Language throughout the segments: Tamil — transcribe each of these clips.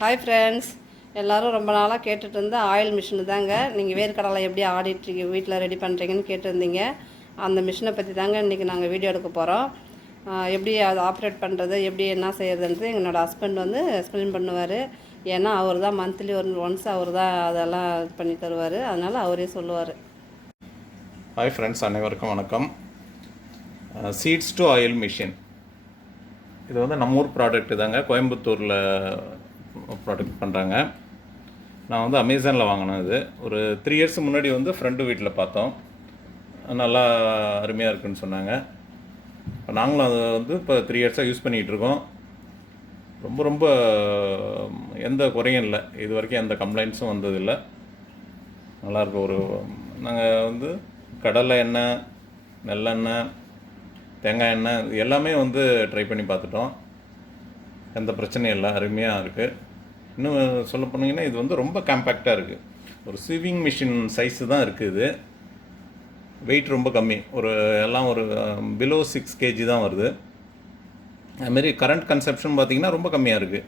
ஹாய் ஃப்ரெண்ட்ஸ், எல்லோரும் ரொம்ப நாளாக கேட்டுட்டு இருந்த ஆயில் மிஷினு தாங்க. நீங்கள் வேர்க்கடலை எப்படி ஆடிட்டுருக்கீங்க, வீட்டில் ரெடி பண்ணுறீங்கன்னு கேட்டிருந்தீங்க. அந்த மிஷினை பற்றி தாங்க இன்றைக்கி நாங்கள் வீடியோ எடுக்க போகிறோம். எப்படி அதை ஆப்ரேட் பண்ணுறது, எப்படி என்ன செய்யறதுன்றது என்னோடய ஹஸ்பண்ட் வந்து எக்ஸ்பிளைன் பண்ணுவார். ஏன்னா அவர் தான் மந்த்லி ஒன்ஸ் அவர் தான் அதெல்லாம் இது பண்ணி தருவார். அதனால் அவரே சொல்லுவார். ஹாய் ஃப்ரெண்ட்ஸ், அனைவருக்கும் வணக்கம். சீட்ஸ் டு ஆயில் மிஷின், இது வந்து நம்ம ஊர் ப்ராடக்ட்டு தாங்க. கோயம்புத்தூரில் ப்ராடக்ட் பண்ணுறாங்க. நான் வந்து அமேசானில் வாங்கினேன். இது ஒரு 3 இயர்ஸ் முன்னாடி வந்து ஃப்ரெண்டு வீட்டில் பார்த்தோம். நல்லா அருமையாக இருக்குதுன்னு சொன்னாங்க. இப்போ நாங்களும் அதை வந்து இப்போ 3 இயர்ஸாக யூஸ் பண்ணிகிட்ருக்கோம். ரொம்ப ரொம்ப எந்த குறையும் இல்லை, இது வரைக்கும் எந்த கம்ப்ளைண்ட்ஸும் வந்ததில்லை. நல்லாயிருக்கும். ஒரு நாங்கள் வந்து கடலை எண்ணெய், நல்லெண்ணெய், தேங்காய் எண்ணெய் எல்லாமே வந்து ட்ரை பண்ணி பார்த்துட்டோம். எந்த பிரச்சனையும் இல்லை, அருமையாக இருக்குது. இன்னும் சொல்ல போனீங்கன்னா இது வந்து ரொம்ப காம்பேக்டாக இருக்குது. ஒரு சீவிங் மிஷின் சைஸு தான் இருக்குது. வெயிட் ரொம்ப கம்மி, ஒரு எல்லாம் ஒரு பிலோ 6 kg தான் வருது. அதுமாரி கரண்ட் கன்சப்ஷன் பார்த்திங்கன்னா ரொம்ப கம்மியாக இருக்குது.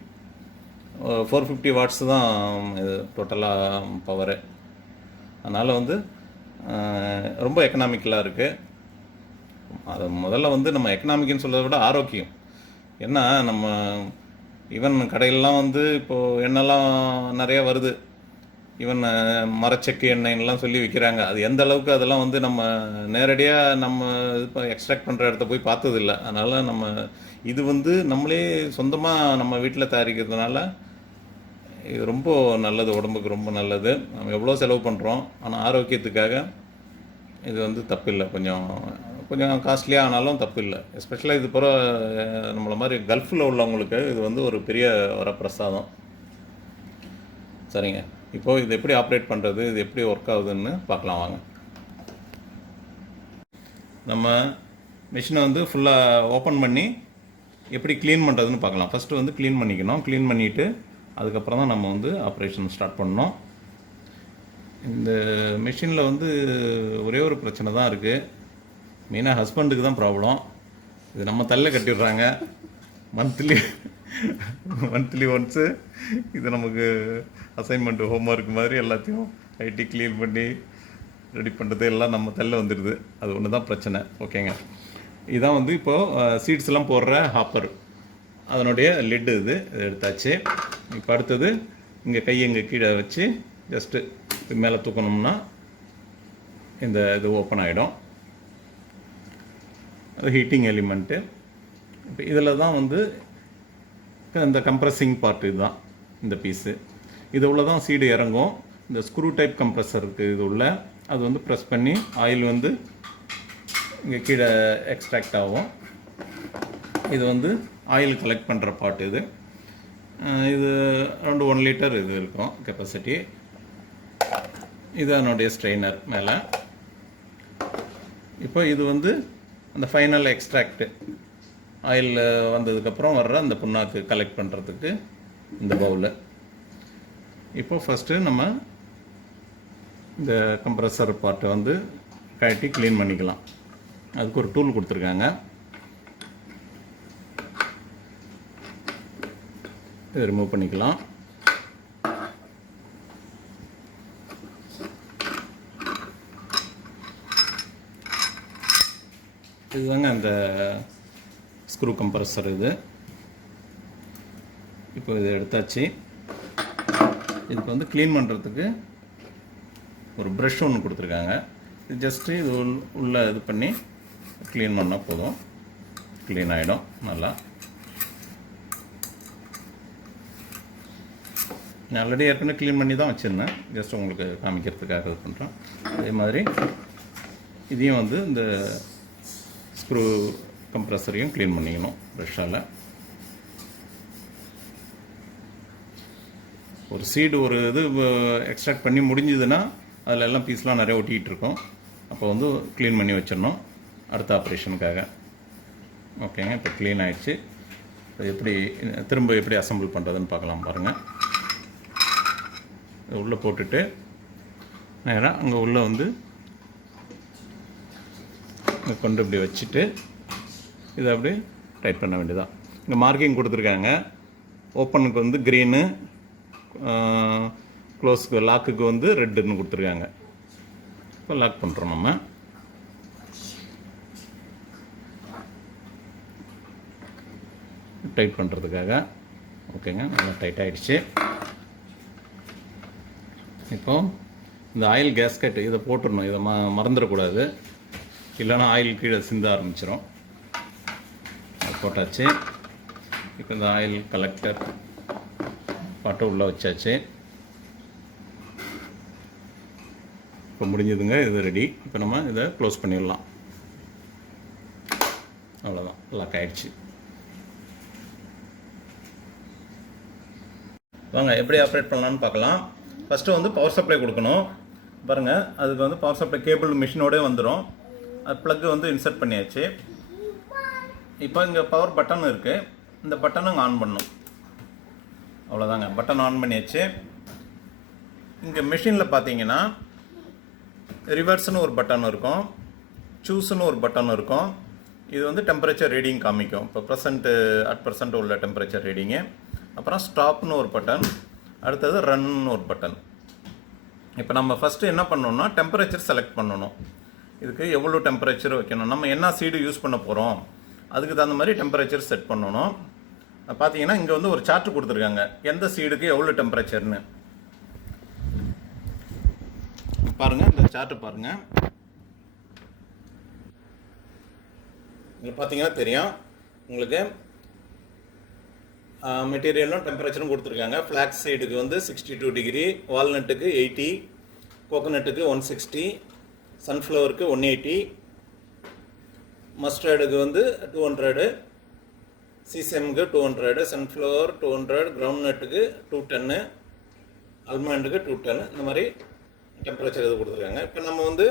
450 வாட்ஸ் தான் இது டோட்டலாக பவரு. அதனால் வந்து ரொம்ப எக்கனாமிக்கலாக இருக்குது. அது முதல்ல வந்து நம்ம எக்கனாமிக்குன்னு சொல்கிறத விட ஆரோக்கியம். ஏன்னா நம்ம ஈவன் கடையிலலாம் வந்து இப்போது எண்ணெய்லாம் நிறையா வருது. ஈவன் மரச்செக்கு எண்ணெய்லாம் சொல்லி விற்கிறாங்க. அது எந்த அளவுக்கு அதெல்லாம் வந்து நம்ம நேரடியாக நம்ம இப்போ எக்ஸ்ட்ராக்ட் பண்ணுற இடத்த போய் பார்த்ததில்ல. அதனால் நம்ம இது வந்து நம்மளே சொந்தமாக நம்ம வீட்டில் தயாரிக்கிறதுனால இது ரொம்ப நல்லது, உடம்புக்கு ரொம்ப நல்லது. நம்ம எவ்வளோ செலவு பண்ணுறோம், ஆனால் ஆரோக்கியத்துக்காக இது வந்து தப்பில்லை. கொஞ்சம் காஸ்ட்லியாக ஆனாலும் தப்பு இல்லை. எஸ்பெஷலாக இது போகிற நம்மளை மாதிரி கல்ஃபில் உள்ளவங்களுக்கு இது வந்து ஒரு பெரிய வரப்பிரசாதம். சரிங்க, இப்போது இது எப்படி ஆப்ரேட் பண்ணுறது, இது எப்படி ஒர்க் ஆகுதுன்னு பார்க்கலாம் வாங்க. நம்ம மிஷினை வந்து ஃபுல்லாக ஓப்பன் பண்ணி எப்படி க்ளீன் பண்ணுறதுன்னு பார்க்கலாம். ஃபஸ்ட்டு வந்து க்ளீன் பண்ணிக்கணும். க்ளீன் பண்ணிவிட்டு அதுக்கப்புறம் தான் நம்ம வந்து ஆப்ரேஷன் ஸ்டார்ட் பண்ணணும். இந்த மிஷினில் வந்து ஒரே ஒரு பிரச்சனை தான் இருக்குது. மெயினாக ஹஸ்பண்டுக்கு தான் ப்ராப்ளம். இது நம்ம தள்ள கட்டிடுறாங்க. மந்த்லி ஒன்ஸு இது நமக்கு அசைன்மெண்ட்டு, ஹோம்ஒர்க் மாதிரி எல்லாத்தையும் ஐடி க்ளீன் பண்ணி ரெடி பண்ணுறது எல்லாம் நம்ம தள்ள வந்துடுது. அது ஒன்று தான் பிரச்சனை. ஓகேங்க, இதான் வந்து இப்போது சீட்ஸ்லாம் போடுற ஹாப்பர், அதனுடைய லிட்டு இது எடுத்தாச்சு. இப்போ அடுத்தது இங்கே கையை இங்கே கீழே வச்சு ஜஸ்ட்டு மேலே தூக்கணும்னா இந்த இது ஓப்பன் ஆகிடும். அது ஹீட்டிங் எலிமெண்ட்டு. இப்போ இதில் தான் வந்து இந்த கம்ப்ரஸிங் பார்ட், இதுதான் இந்த பீஸு. இது உள்ள தான் சீடு இறங்கும். இந்த ஸ்க்ரூ டைப் கம்ப்ரஸர் இருக்குது இது உள்ள. அது வந்து ப்ரெஸ் பண்ணி ஆயில் வந்து இங்கே கீழே எக்ஸ்ட்ராக்ட் ஆகும். இது வந்து ஆயில் கலெக்ட் பண்ணுற பார்ட். இது அரௌண்ட் 1 லிட்டர் இது இருக்கும் கெப்பாசிட்டி. இது அதனுடைய ஸ்ட்ரெயினர் மேலே. இப்போ இது வந்து அந்த ஃபைனல் எக்ஸ்ட்ராக்டு ஆயில் வந்ததுக்கப்புறம் வர்ற அந்த புண்ணாக்கு கலெக்ட் பண்ணுறதுக்கு இந்த பவுலு. இப்போ ஃபஸ்ட்டு நம்ம இந்த கம்ப்ரஸர் பார்ட்டை வந்து கழட்டி க்ளீன் பண்ணிக்கலாம். அதுக்கு ஒரு டூல் கொடுத்துருக்காங்க. இதை ரிமூவ் பண்ணிக்கலாம். இதுதாங்க அந்த ஸ்க்ரூ கம்ப்ரஸர் இது. இப்போ இதை எடுத்தாச்சு. இதுக்கு வந்து க்ளீன் பண்ணுறதுக்கு ஒரு ப்ரஷ் ஒன்று கொடுத்துருக்காங்க. இது ஜஸ்ட்டு இது உள்ளே இது பண்ணி க்ளீன் பண்ணால் போதும், க்ளீன் ஆகிடும் நல்லா. நான் ஆல்ரெடி ஏற்கனவே க்ளீன் பண்ணி தான் வச்சுருந்தேன், ஜஸ்ட் உங்களுக்கு காமிக்கிறதுக்காக இது பண்ணுறேன். அதே மாதிரி இதையும் வந்து இந்த ஸ்க்ரூ கம்ப்ரஸரையும் க்ளீன் பண்ணிக்கணும் ப்ரெஷ்ஷால். ஒரு சீடு ஒரு இது எக்ஸ்ட்ராக்ட் பண்ணி முடிஞ்சதுன்னா அதில் எல்லாம் பீஸ்லாம் நிறைய ஒட்டிகிட்டு இருக்கும். அப்போ வந்து க்ளீன் பண்ணி வச்சிடணும் அடுத்த ஆப்ரேஷனுக்காக. ஓகேங்க, இப்போ க்ளீன் ஆகிடுச்சு. எப்படி திரும்ப எப்படி அசம்பிள் பண்ணுறதுன்னு பார்க்கலாம் பாருங்கள். உள்ளே போட்டுட்டு நேராக அங்கே உள்ளே வந்து கொண்டு இப்படி வச்சுட்டு இதை அப்படியே டைட் பண்ண வேண்டியதான். இங்கே மார்க்கிங் கொடுத்துருக்காங்க. ஓப்பனுக்கு வந்து க்ரீனு, க்ளோஸ்க்கு லாக்குக்கு வந்து ரெட்டுன்னு கொடுத்துருக்காங்க. இப்போ லாக் பண்ணுறோம் நம்ம. டைட் பண்ணுறதுக்காக. ஓகேங்க, நல்லா டைட் ஆகிடுச்சு. இப்போ இந்த ஆயில் கேஸ்கெட் இதை போட்டுடணும். இதை மறந்துடக்கூடாது, இல்லைன்னா ஆயில் கீழே சிந்த ஆரம்பிச்சிடும். அது போட்டாச்சு. இப்போ இந்த ஆயில் கலெக்டர் பாட்டை உள்ளே வச்சாச்சு. இப்போ முடிஞ்சதுங்க, இது ரெடி. இப்போ நம்ம இதை க்ளோஸ் பண்ணிடலாம். அவ்வளோதான், லாக் ஆகிடுச்சு. வாங்க எப்படி ஆப்ரேட் பண்ணலான்னு பார்க்கலாம். ஃபஸ்ட்டு வந்து பவர் சப்ளை கொடுக்கணும். பாருங்கள், அதுக்கு வந்து பவர் சப்ளை கேபிள் மிஷினோடே வந்துடும். அது ப்ளக்கு வந்து இன்சர்ட் பண்ணியாச்சு. இப்போ இங்கே பவர் பட்டன் இருக்குது, இந்த பட்டனை ஆன் பண்ணணும். அவ்வளோதாங்க, பட்டன் ஆன் பண்ணியாச்சு. இங்கே மிஷினில் பார்த்தீங்கன்னா ரிவர்ஸ்னு ஒரு பட்டன் இருக்கும், சூஸ்னு ஒரு பட்டன் இருக்கும். இது வந்து டெம்பரேச்சர் ரீடிங் காமிக்கும். இப்போ அட் ப்ரெசண்ட் உள்ள டெம்பரேச்சர் ரீடிங்கு. அப்புறம் ஸ்டாப்னு ஒரு பட்டன், அடுத்தது ரன்னு ஒரு பட்டன். இப்போ நம்ம ஃபஸ்ட்டு என்ன பண்ணணும்னா டெம்பரேச்சர் செலக்ட் பண்ணணும். இதுக்கு எவ்வளோ டெம்பரேச்சர் வைக்கணும், நம்ம என்ன சீடு யூஸ் பண்ண போகிறோம் அதுக்கு தகுந்த மாதிரி டெம்பரேச்சர் செட் பண்ணணும். பார்த்தீங்கன்னா இங்கே வந்து ஒரு சார்ட் கொடுத்துருக்காங்க, எந்த சீடுக்கு எவ்வளோ டெம்பரேச்சர்னு. பாருங்கள், இந்த சார்ட்டு பாருங்கள். இதில் பார்த்தீங்கன்னா தெரியும் உங்களுக்கு மெட்டீரியலும் டெம்பரேச்சரும் கொடுத்துருக்காங்க. ஃப்ளாக்ஸ் சீடுக்கு வந்து 62 டிகிரி, வால்நட்டுக்கு 80, கோகோனட்டுக்கு 160, சன்ஃப்ளவருக்கு 180, மஸ்டர்டுக்கு வந்து 200, சீசமுக்கு 200, சன்ஃப்ளவர் 200, கிரவுண்ட் நட்டுக்கு 210, அல்மண்டுக்கு 210. இந்த மாதிரி டெம்பரேச்சர் இது கொடுத்துருக்காங்க. இப்போ நம்ம வந்து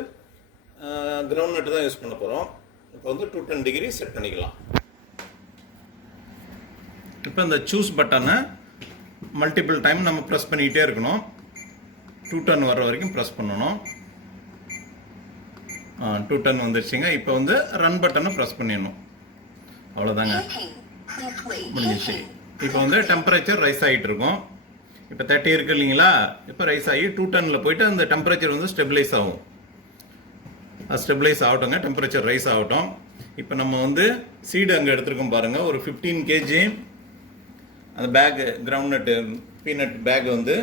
கிரவுண்ட் நட்டு தான் யூஸ் பண்ண போகிறோம். இப்போ வந்து 210 டிகிரி செட் பண்ணிக்கலாம். இப்போ இந்த சூஸ் பட்டனை மல்டிபிள் டைம் நம்ம ப்ரெஸ் பண்ணிக்கிட்டே இருக்கணும். 210 வர்ற வரைக்கும் ப்ரெஸ் பண்ணணும். 210 வந்துருச்சுங்க. இப்போ வந்து ரன் பட்டனை ப்ரெஸ் பண்ணிடணும். அவ்வளோதாங்க, முடிஞ்சிச்சு. இப்போ வந்து டெம்பரேச்சர் ரைஸ் ஆகிட்டு இருக்கும். இப்போ 30 இருக்குது இல்லைங்களா, இப்போ ரைஸ் ஆகி 210 போயிட்டு அந்த டெம்பரேச்சர் வந்து ஸ்டெபிளைஸ் ஆகும். அது ஸ்டெபிளைஸ் ஆகட்டுங்க, டெம்பரேச்சர் ரைஸ் ஆகட்டும். இப்போ நம்ம வந்து சீடு அங்கே எடுத்துருக்கோம் பாருங்கள், ஒரு 15 கேஜி. அந்த பேக்கு கிரவுண்ட் நட்டு பீனட் பேக் வந்து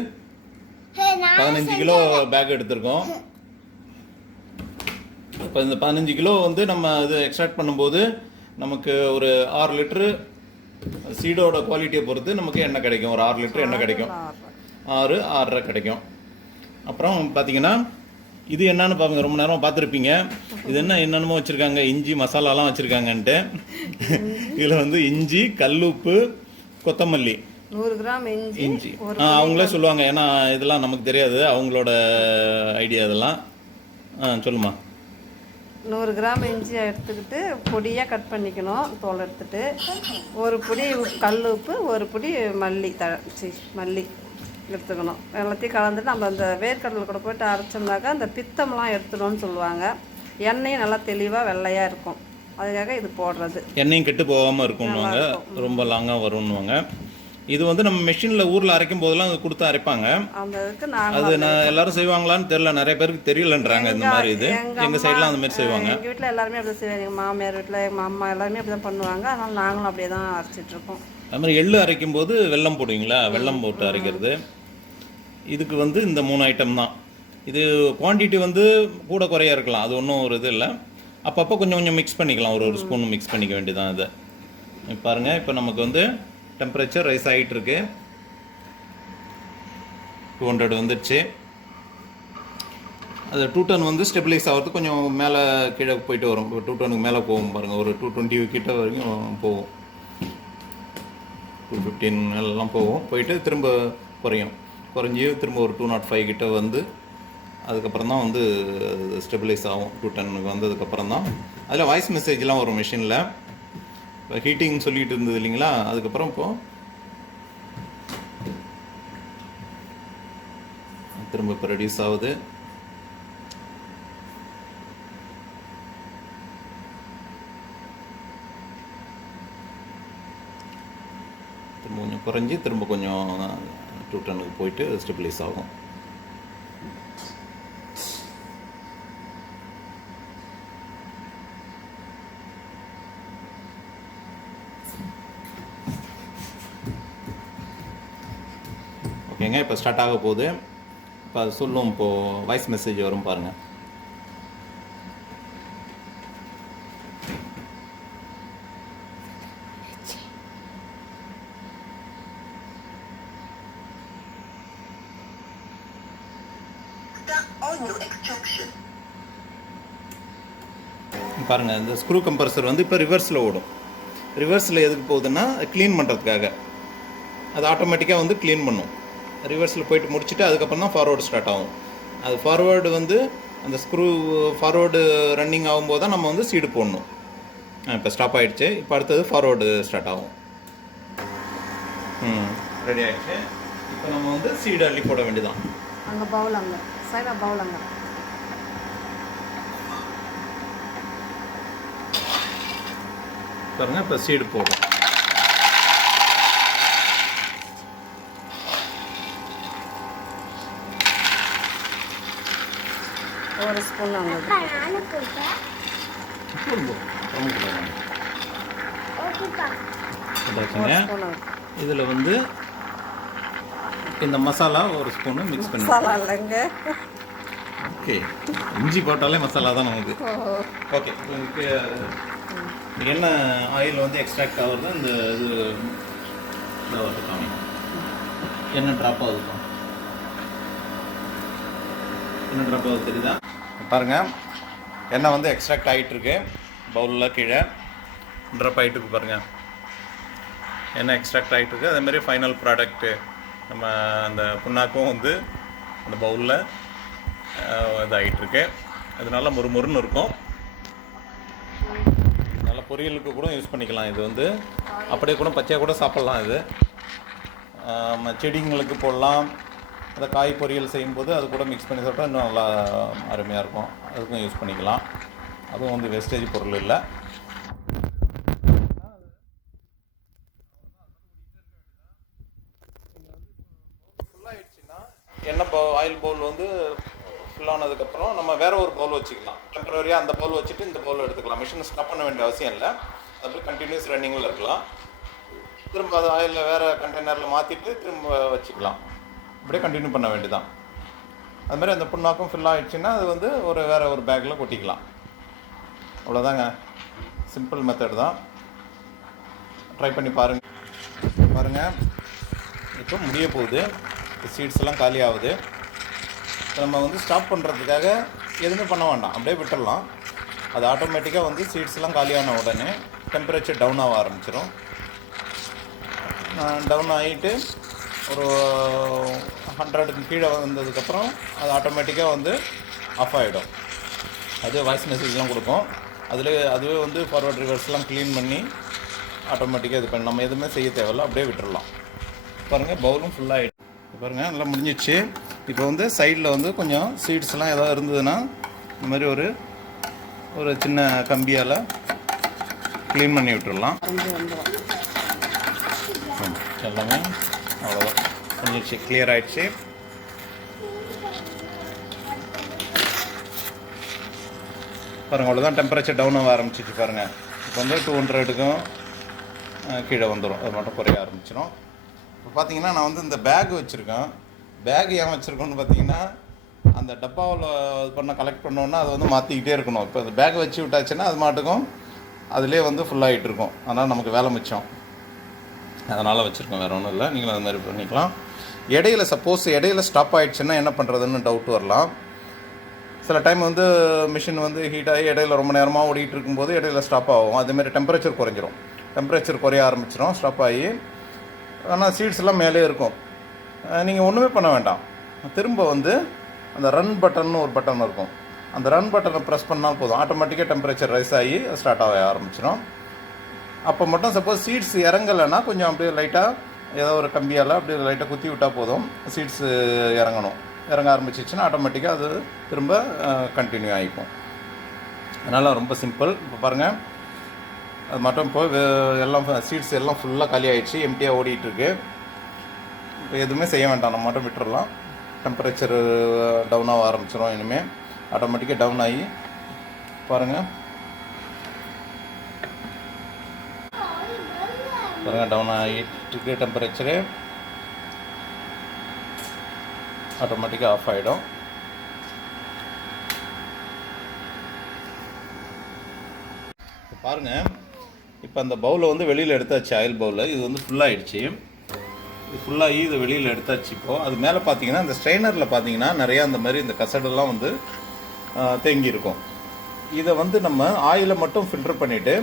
15 கிலோ பேக் எடுத்திருக்கோம். இப்போ இந்த 15 கிலோ வந்து நம்ம இது எக்ஸ்ட்ராக்ட் பண்ணும்போது நமக்கு ஒரு 6 லிட்டரு சீடோட குவாலிட்டியை பொறுத்து நமக்கு எண்ணெய் கிடைக்கும். ஒரு 6 லிட்டர் எண்ணெய் கிடைக்கும், 6-6.5 கிடைக்கும். அப்புறம் பார்த்தீங்கன்னா இது என்னன்னு பாருங்க, ரொம்ப நேரம் பார்த்துருப்பீங்க. இது என்னென்னமோ வச்சுருக்காங்க, இஞ்சி மசாலாலாம் வச்சுருக்காங்கன்ட்டு. இதில் வந்து இஞ்சி, கல்லுப்பு, கொத்தமல்லி, 100 கிராம் இஞ்சி. அவங்களே சொல்லுவாங்க, ஏன்னா இதெல்லாம் நமக்கு தெரியாது, அவங்களோட ஐடியா இதெல்லாம். சொல்லுமா. 100 கிராம் இஞ்சி எடுத்துக்கிட்டு பொடியாக கட் பண்ணிக்கணும், தோல் எடுத்துட்டு. ஒரு பொடி கல் உப்பு, ஒரு பொடி மல்லி மல்லி எடுத்துக்கணும். எல்லாத்தையும் கலந்துட்டு நம்ம அந்த வேர்க்கடலை கூட போய்ட்டு அரைச்சோம்னாக்கா அந்த பித்தம்லாம் எடுத்துடணும்னு சொல்லுவாங்க. எண்ணெயும் நல்லா தெளிவாக வெள்ளையாக இருக்கும், அதுக்காக இது போடுறது. எண்ணெயும் கெட்டு போகாமல் இருக்கும்னுவாங்க, ரொம்ப லாங்காக வரும்னுவாங்க. இது வந்து நம்ம மெஷினில் ஊரில் அரைக்கும் போதெல்லாம் அது கொடுத்து அரைப்பாங்க. அது நான் எல்லாரும் செய்வாங்களான்னு தெரியல, நிறைய பேருக்கு தெரியலன்றாங்க இந்த மாதிரி. இது எங்கள் சைட்லாம் அந்த மாதிரி செய்வாங்க. எங்கள் வீட்டில் எல்லாருமே அப்படி செய்வாங்க, எங்கள் மாமியார் வீட்டில் எங்கள் அம்மா எல்லாருமே அப்படி தான் பண்ணுவாங்க. அதனால் நாங்களும் அப்படியே தான் அரைச்சிட்ருக்கோம். அது மாதிரி எள்ளு அரைக்கும் போது வெல்லம் போடுவீங்களா, வெல்லம் போட்டு அரைக்கிறது. இதுக்கு வந்து இந்த 3 ஐட்டம் தான். இது குவான்டிட்டி வந்து கூட குறையாக இருக்கலாம், அது ஒன்றும் ஒரு இது இல்லை. அப்பப்போ கொஞ்சம் கொஞ்சம் மிக்ஸ் பண்ணிக்கலாம், ஒரு ஸ்பூன் மிக்ஸ் பண்ணிக்க வேண்டியதான். இது பாருங்கள், இப்போ நமக்கு வந்து டெம்பரேச்சர் ரைஸ் ஆகிட்டு இருக்கு. 200 வந்துடுச்சு. அது 210 வந்து ஸ்டெபிளைஸ் ஆகிறதுக்கு கொஞ்சம் மேலே கீழே போயிட்டு வரும். 210 மேலே போகும் பாருங்கள், ஒரு 220 கிட்ட வரைக்கும் போகும். 215 மேலாம் போகும், போயிட்டு திரும்ப குறைஞ்சி திரும்ப ஒரு 205 கிட்ட வந்து அதுக்கப்புறம் தான் வந்து ஸ்டெபிளைஸ் ஆகும். 210 வந்ததுக்கப்புறம் தான் அதில் வாய்ஸ் மெசேஜ்லாம் வரும் மிஷினில். இப்போ ஹீட்டிங் சொல்லிட்டு இருந்தது இல்லைங்களா, அதுக்கப்புறம் இப்போது திரும்ப இப்போ ரெடியூஸ் ஆகுது. திரும்ப கொஞ்சம் குறைஞ்சி திரும்ப கொஞ்சம் 2 டன்னுக்கு போயிட்டு ஸ்டெபிலைஸ் ஆகும். ஓகேங்க, இப்போ ஸ்டார்ட் ஆக போகுது. இப்போ அது சொல்லும், இப்போது வாய்ஸ் மெசேஜ் வரும் பாருங்கள். பாருங்கள், இந்த ஸ்க்ரூ கம்ப்ரஸர் வந்து இப்போ ரிவர்ஸில் ஓடும். ரிவர்ஸில் எதுக்கு போகுதுன்னா க்ளீன் பண்ணுறதுக்காக. அது ஆட்டோமேட்டிக்காக வந்து க்ளீன் பண்ணும். ரிவர்ஸில் போயிட்டு முடிச்சுட்டு அதுக்கப்புறம் தான் ஃபார்வேர்டு ஸ்டார்ட் ஆகும். அது ஃபார்வேர்டு வந்து அந்த ஸ்க்ரூ ஃபார்வேர்டு ரன்னிங் ஆகும்போது தான் நம்ம வந்து சீடு போடணும். இப்போ ஸ்டாப் ஆகிடுச்சு. இப்போ அடுத்தது ஃபார்வேர்டு ஸ்டார்ட் ஆகும். ரெடி ஆகிடுச்சு. இப்போ நம்ம வந்து சீடு அள்ளி போட வேண்டியதான். அங்கே பவுல், அங்கே சைடாக பவுல், அங்கே பாருங்க. இப்போ சீடு போடும். ஒரு ஸ்பூன் அங்கே இதில் வந்து இந்த மசாலா ஒரு ஸ்பூனு மிக்ஸ் பண்ணி. மசாலா இல்லைங்க. ஓகே, இஞ்சி போட்டாலே மசாலா தான் நமக்கு. ஓகே, என்ன ஆயில் வந்து எக்ஸ்ட்ராக்ட் ஆகுறது இந்த இது காமி என்ன ட்ராப் ஆகுது, என்ன ட்ராப் ஆகுது தெரியுதா? பாருங்கள், எண்ணெய் வந்து எக்ஸ்ட்ராக்ட் ஆகிட்டுருக்கு. பவுலில் கீழே ட்ராப் ஆகிட்டுருக்கு பாருங்கள். எண்ணெய் எக்ஸ்ட்ராக்ட் ஆகிட்டுருக்கு. அதேமாதிரி ஃபைனல் ப்ராடக்ட்டு நம்ம அந்த புண்ணாக்கும் வந்து அந்த பவுலில் இதாகிட்டுருக்கு. அது நல்லா முறுமுறுன்னு இருக்கும். நல்லா பொரியலுக்கு கூட யூஸ் பண்ணிக்கலாம். இது வந்து அப்படியே கூட பச்சையாக கூட சாப்பிட்லாம். இது செடிங்களுக்கு போடலாம். அதை காய் பொரியல் செய்யும்போது அது கூட மிக்ஸ் பண்ணி சாப்பிட்டா இன்னும் நல்லா அருமையாக இருக்கும். அதுக்கும் யூஸ் பண்ணிக்கலாம். அதுவும் வந்து வேஸ்டேஜ் பொருள் இல்லை. ஃபுல்லாகிடுச்சுன்னா எண்ணெய் ஆயில் பவுல் வந்து ஃபுல்லானதுக்கப்புறம் நம்ம வேறு ஒரு பவுல் வச்சுக்கலாம். டெம்பரரியாக அந்த பவுல் வச்சுட்டு இந்த பவுல் எடுத்துக்கலாம். மிஷினை ஸ்டாப் பண்ண வேண்டிய அவசியம் இல்லை. அது கண்டினியூஸ் ரன்னிங்கில் இருக்கலாம். திரும்ப அது ஆயிலில் வேறு கண்டெய்னரில் மாற்றிட்டு திரும்ப வச்சுக்கலாம். அப்படியே கண்டினியூ பண்ண வேண்டியதான். அதுமாதிரி அந்த புண்ணாக்கும் ஃபில் ஆகிடுச்சுன்னா அது வந்து வேறு ஒரு பேக்கில் கொட்டிக்கலாம். அவ்வளோதாங்க, சிம்பிள் மெத்தட் தான். ட்ரை பண்ணி பாருங்கள். இப்போ முடிய போகுது. சீட்ஸ் எல்லாம் காலி ஆகுது. நம்ம வந்து ஸ்டாப் பண்ணுறதுக்காக எதுவுமே பண்ண வேண்டாம், அப்படியே விட்டுடலாம். அது ஆட்டோமேட்டிக்காக வந்து சீட்ஸ்லாம் காலியான உடனே டெம்பரேச்சர் டவுன் ஆக ஆரம்பிச்சிடும். டவுன் ஆகிட்டு ஒரு 100க்கு கீழே வந்ததுக்கப்புறம் அது ஆட்டோமேட்டிக்காக வந்து ஆஃப் ஆகிடும். அது வாய்ஸ் மெசேஜ்லாம் கொடுக்கும். அதுவே வந்து ஃபார்வர்ட் ரிவர்ஸ்லாம் க்ளீன் பண்ணி ஆட்டோமேட்டிக்காக இது பண்ணி நம்ம எதுவுமே செய்ய தேவையில்ல, அப்படியே விட்டுடலாம். பாருங்கள், பவுலும் ஃபுல்லாகிடும். பாருங்கள், நல்லா முடிஞ்சிச்சு. இப்போ வந்து சைடில் வந்து கொஞ்சம் சீட்ஸ்லாம் ஏதாவது இருந்ததுன்னா இந்த மாதிரி ஒரு சின்ன கம்பியால் க்ளீன் பண்ணி விட்டுடலாம். எல்லாமே அவ்வளோதான் முடிஞ்சிச்சு, கிளியர் ஆகிடுச்சு. பாருங்கள், அவ்வளோதான். டெம்பரேச்சர் டவுன் ஆக ஆரம்பிச்சிச்சு பாருங்கள். இப்போ வந்து 200க்கும் கீழே வந்துடும். அது மட்டும் குறைய ஆரம்பிச்சிடும். இப்போ பார்த்தீங்கன்னா நான் வந்து இந்த பேக் வச்சுருக்கேன். பேக் ஏன் வச்சுருக்கோன்னு பார்த்தீங்கன்னா அந்த டப்பாவில் இது பண்ண கலெக்ட் பண்ணோன்னா அதை வந்து மாற்றிக்கிட்டே இருக்கணும். இப்போ அந்த பேக் வச்சு விட்டாச்சுன்னா அது மாட்டுக்கும் அதிலே வந்து ஃபுல்லாகிட்டு இருக்கும். அதனால் நமக்கு வேலை மிச்சம். அதனால் வச்சுருக்கோம், வேறு ஒன்றும் இல்லை. நீங்களும் அது மாதிரி பண்ணிக்கலாம். இடையில ஸ்டாப் ஆகிடுச்சுன்னா என்ன பண்ணுறதுன்னு டவுட் வரலாம். சில டைம் வந்து மிஷின் வந்து ஹீட் ஆகி இடையில ரொம்ப நேரமாக ஓடிட்டு இருக்கும்போது இடையில ஸ்டாப் ஆகும். அதேமாதிரி டெம்பரேச்சர் குறைஞ்சிரும். டெம்பரேச்சர் குறைய ஆரம்பிச்சிடும் ஸ்டாப் ஆகி. ஆனால் சீட்ஸ் எல்லாம் மேலே இருக்கும். நீங்கள் ஒன்றுமே பண்ண வேண்டாம். திரும்ப வந்து அந்த ரன் பட்டன் ஒரு பட்டன் இருக்கும். அந்த ரன் பட்டனை ப்ரெஸ் பண்ணால் போதும், ஆட்டோமேட்டிக்காக டெம்பரேச்சர் ரைஸ் ஆகி ஸ்டார்ட் ஆக ஆரம்பிச்சிடும். அப்போ மட்டும் சப்போஸ் சீட்ஸ் இறங்கலைன்னா கொஞ்சம் அப்படியே லைட்டாக ஏதோ ஒரு கம்பியால் அப்படியே லைட்டாக குத்தி விட்டால் போதும். சீட்ஸு இறங்க ஆரம்பிச்சிச்சுன்னா ஆட்டோமேட்டிக்காக அது திரும்ப கண்டினியூ ஆகிக்கும். அதனால் ரொம்ப சிம்பிள். இப்போ பாருங்கள், அது மட்டும் இப்போ எல்லாம் சீட்ஸ் எல்லாம் ஃபுல்லாக காலி ஆகிடுச்சு, எம்டியாக ஓடிட்டுருக்கு. இப்போ எதுவுமே செய்ய வேண்டாம், நம்ம மட்டும் விட்டுறலாம். டெம்பரேச்சர் டவுன் ஆக ஆரம்பிச்சிடும். இனிமேல் ஆட்டோமேட்டிக்காக டவுன் ஆகி பாருங்கள் டவுன் ஆகிட்டு டெம்பரேச்சரு ஆட்டோமேட்டிக்காக ஆஃப் ஆகிடும். இப்போ பாருங்கள், இப்போ அந்த பவுலை வந்து வெளியில் எடுத்தாச்சு, ஆயில் பவுலில். இது வந்து ஃபுல்லாகிடுச்சு. இது ஃபுல்லாகி இது வெளியில் எடுத்தாச்சு. இப்போது அது மேலே பார்த்தீங்கன்னா இந்த ஸ்ட்ரெயினரில் பார்த்தீங்கன்னா நிறையா அந்த மாதிரி இந்த கசடெல்லாம் வந்து தேங்கி இருக்கும். இதை வந்து நம்ம ஆயிலை மட்டும் ஃபில்டர் பண்ணிவிட்டு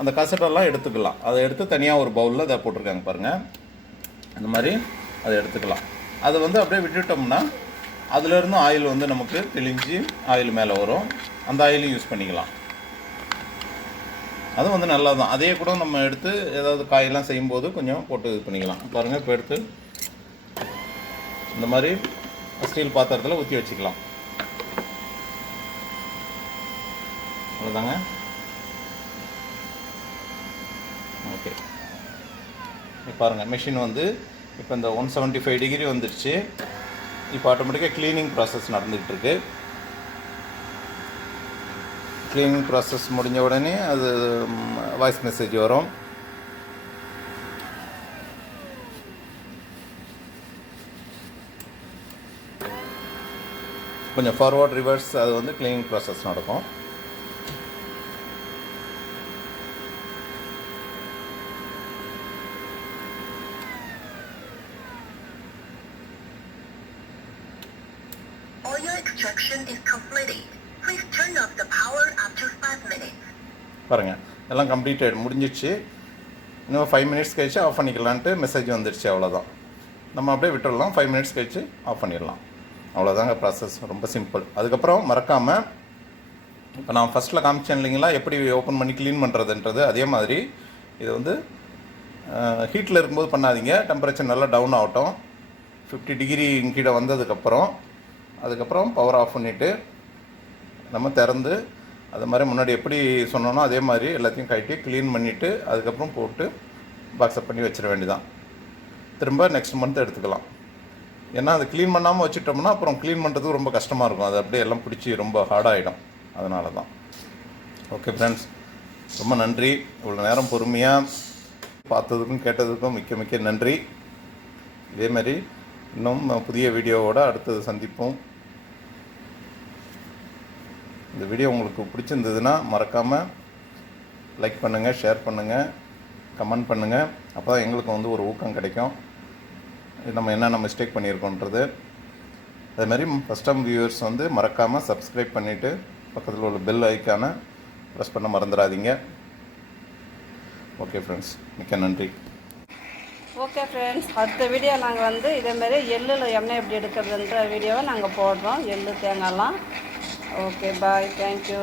அந்த கசடெல்லாம் எடுத்துக்கலாம். அதை எடுத்து தனியாக ஒரு பவுலில் அதை போட்டிருக்காங்க பாருங்கள், அந்த மாதிரி அதை எடுத்துக்கலாம். அதை வந்து அப்படியே விட்டுட்டோம்னா அதுலேருந்து ஆயில் வந்து நமக்கு தெளிஞ்சு ஆயில் மேலே வரும். அந்த ஆயிலையும் யூஸ் பண்ணிக்கலாம். அதுவும் வந்து நல்லா தான். அதே கூட நம்ம எடுத்து ஏதாவது காயெல்லாம் செய்யும்போது கொஞ்சம் போட்டு இது பண்ணிக்கலாம். பாருங்கள், இப்போ எடுத்து இந்த மாதிரி ஸ்டீல் பாத்திரத்தில் ஊற்றி வச்சுக்கலாம். அவ்வளோதாங்க. ஓகே, இப்போ பாருங்கள் மிஷின் வந்து இப்போ இந்த 175 டிகிரி வந்துடுச்சு. இப்போ ஆட்டோமேட்டிக்காக க்ளீனிங் ப்ராசஸ் நடந்துகிட்டு இருக்கு. க்ளீனிங் ப்ராசஸ் முடிஞ்ச உடனே அது வாய்ஸ் மெசேஜ் வரும். கொஞ்சம் ஃபார்வர்ட் ரிவர்ஸ் அது வந்து க்ளீனிங் ப்ராசஸ் நடக்கும். Oil extraction is completed. Please turn off the power after 5 minutes. பாருங்கள், எல்லாம் கம்ப்ளீட்டட் முடிஞ்சிடுச்சு. இன்னும் 5 மினிட்ஸ் கழிச்சு ஆஃப் பண்ணிக்கலான்ட்டு மெசேஜ் வந்துடுச்சு. அவ்வளோதான். நம்ம அப்படியே விட்டுடலாம். 5 மினிட்ஸ் கழிச்சு ஆஃப் பண்ணிடலாம். அவ்வளோதாங்க ப்ராசஸ். ரொம்ப சிம்பிள். அதுக்கப்புறம் மறக்காமல் இப்போ நான் ஃபஸ்ட்டில் காமிச்சேன் இல்லைங்களா, எப்படி ஓப்பன் பண்ணி க்ளீன் பண்ணுறதுன்றது, அதே மாதிரி இது வந்து ஹீட்டில் இருக்கும்போது பண்ணாதீங்க. டெம்பரேச்சர் நல்லா டவுன் ஆகட்டும். 50 டிகிரி கீழே அதுக்கப்புறம் பவர் ஆஃப் பண்ணிவிட்டு நம்ம திறந்து அது மாதிரி முன்னாடி எப்படி சொன்னோன்னா அதே மாதிரி எல்லாத்தையும் கட்டி க்ளீன் பண்ணிவிட்டு அதுக்கப்புறம் போட்டு பாக்ஸப் பண்ணி வச்சிட வேண்டியதான். திரும்ப நெக்ஸ்ட் மந்த் எடுத்துக்கலாம். ஏன்னா அது க்ளீன் பண்ணாமல் வச்சுட்டோம்னா அப்புறம் க்ளீன் பண்ணுறதுக்கு ரொம்ப கஷ்டமாக இருக்கும். அது அப்படியே எல்லாம் பிடிச்சி ரொம்ப ஹார்டாகிடும். அதனால தான். ஓகே ஃப்ரெண்ட்ஸ், ரொம்ப நன்றி. இவ்வளோ நேரம் பொறுமையாக பார்த்ததுக்கும் கேட்டதுக்கும் மிக்க மிக்க நன்றி. இதேமாதிரி இன்னும் புதிய வீடியோவோடு அடுத்தது சந்திப்போம். இந்த வீடியோ உங்களுக்கு பிடிச்சிருந்ததுன்னா மறக்காமல் லைக் பண்ணுங்கள், ஷேர் பண்ணுங்கள், கமெண்ட் பண்ணுங்கள். அப்போ தான் எங்களுக்கு வந்து ஒரு ஊக்கம் கிடைக்கும், நம்ம என்னென்ன மிஸ்டேக் பண்ணியிருக்கோன்றது. அதேமாதிரி ஃபஸ்ட் டைம் வியூவர்ஸ் வந்து மறக்காமல் சப்ஸ்கிரைப் பண்ணிவிட்டு பக்கத்தில் உள்ள பெல் ஐக்கானை ப்ரெஸ் பண்ண மறந்துடாதீங்க. ஓகே ஃப்ரெண்ட்ஸ், மிக்க நன்றி. ஓகே ஃப்ரெண்ட்ஸ், அடுத்த வீடியோ நாங்கள் வந்து இதேமாரி எள்ளில் எண்ணெய் எப்படி எடுக்கிறதுன்ற வீடியோவை நாங்கள் போடுறோம். எள்ளு தேங்காய்லாம். ஓகே, பாய், தேங்க்யூ.